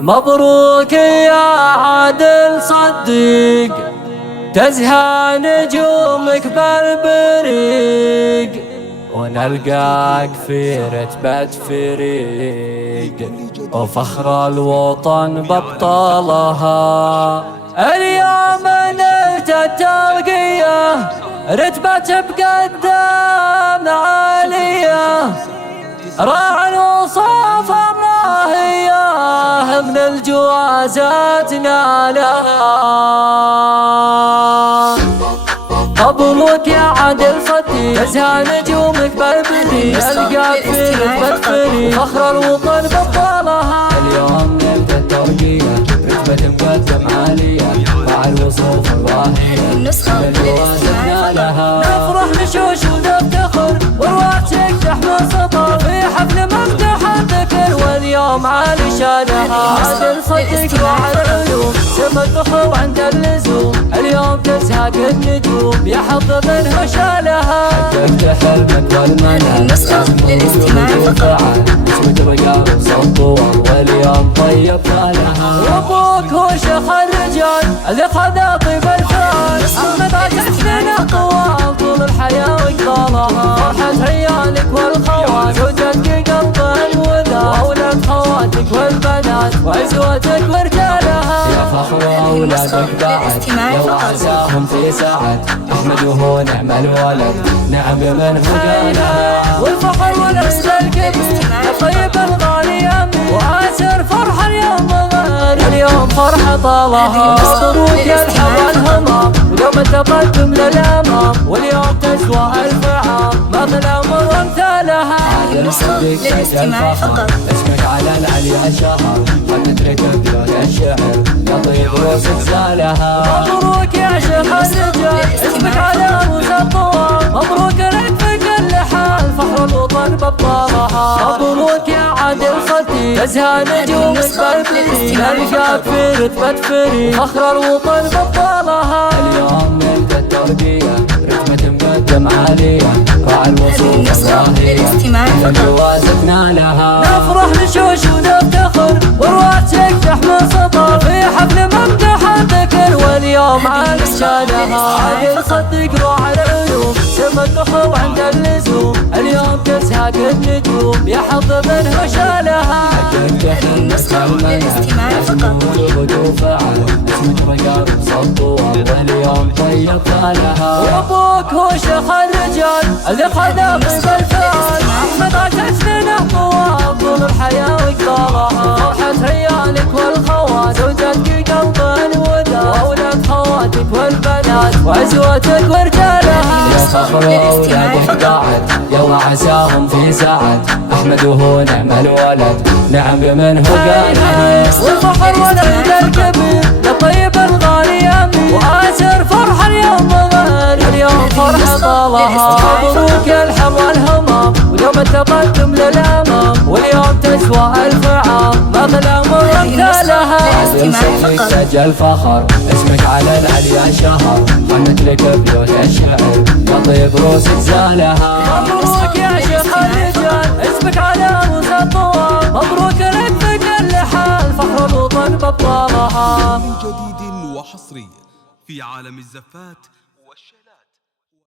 مبروك يا عادل صديق، تزهى نجومك بالبريق، ونلقاك في رتبة فريق، وفخر الوطن بطلها. اليوم نلت الترقية، رتبة بقدام عالية، راعي الوصاف الراهية، من الجوازات نالها. مبروك يا عادل صديق، تزهى نجومك بالبريق، نلقاك في رتبة فريق، فخر الوطن بطلها. اليوم نلت الترقية، رتبة مقدم عالية، راعي الوصوف الراهية، من الجوازات نالها. نفرح نشوش ونفتخر، ورواتك تحمل سطر، في حفل مفتوح الذكر، واليوم عالي شانها. عادل صديق راعي العيون، سما الفخر عند اللزوم، اليوم تزهق النجوم، يا حظ منها شالها. حققت حلمك والمنى، النسخة للاستماع فقط. اسمك رقاب وصوت، واليوم طيب بالها. وابوك هو شيخ الرجال اللي خذ طيب الفعل، احمد عاشت سنة طوال طول الحياة وقبالها. فرحة عيالك والخوات، زوجتك قلب الوذا، واولاد خواتك والبنات، وعزوتك ورجالها. يا فخر اولادك بعد، لو عزاهم في ساعة، احمد وهو نعم الولد، نعم من فقالها. والفخر والعز الكبير يا طيب الغالي امين، وعاشر فرحة اليوم غير، اليوم فرحة طالها. مبروك يا الحب والهمام، واليوم التقدم للامام، واليوم تسوى الف عام، ما في الامر امثالها. عادل صديق للاستماع فقط. اسمك على العليا شهر، خلت ركب لون الشعر، يا طيب روسك زالها. مبروك يا شيخ الرجال، اسمك على روس الطوال، مبروك لك في كل حال، فخر الوطن بطلها. مبروك يا عادل صديق، تزهى نجومك بالبريق، نلقاك في رتبة فريق، فخر الوطن بطلها. اليوم نلت الترقية، رتبة مقدم عالية، راعي الوصول الراهية، من الجوازات نالها. نفرح نشوش ونفتخر، ورواتك تحمل سطر، في حفل ممدح الذكر، واليوم عالي شانها. عادل صديق راعي العيون، سما الفخر عند اللزوم، اليوم تزهق النجوم، يا حظ منها شالها. حققت النسخة للاستماع فقط. اسمك رقاب وصوت، واليوم طيب بالها. وابوك هو شيخ الرجال اللي خذ طيب الفعل، احمد عاشت سنة طوال طول الحياة وقبالها. فرحة عيالك والخوات، زوجتك قلب الوذا، واولاد خواتك والبنات، وعزوتك ورجالها. يا فخر اولادك بعد، يلا عساهم في ساعة، احمد وهو نعم الولد، نعم بمن هو قالها. والفخر والعز الكبير يا طيب الغالي امين، وعاشر فرحة اليوم غير، اليوم فرحة طالها. مبروك يا الحب والهمام، واليوم التقدم للامام، واليوم تسوى الف عام، ما في الامر امثالها. عادل صديق تاج الفخر، اسمك على العليا شهر، خلت لك بيوت الشعر، يا طيب روسك زالها. مبروك يا شيخ الرجال، اسمك على روس الطوال، مبروك لك في كل حال، فخر الوطن بطلها. من جديد وحصري في عالم الزفات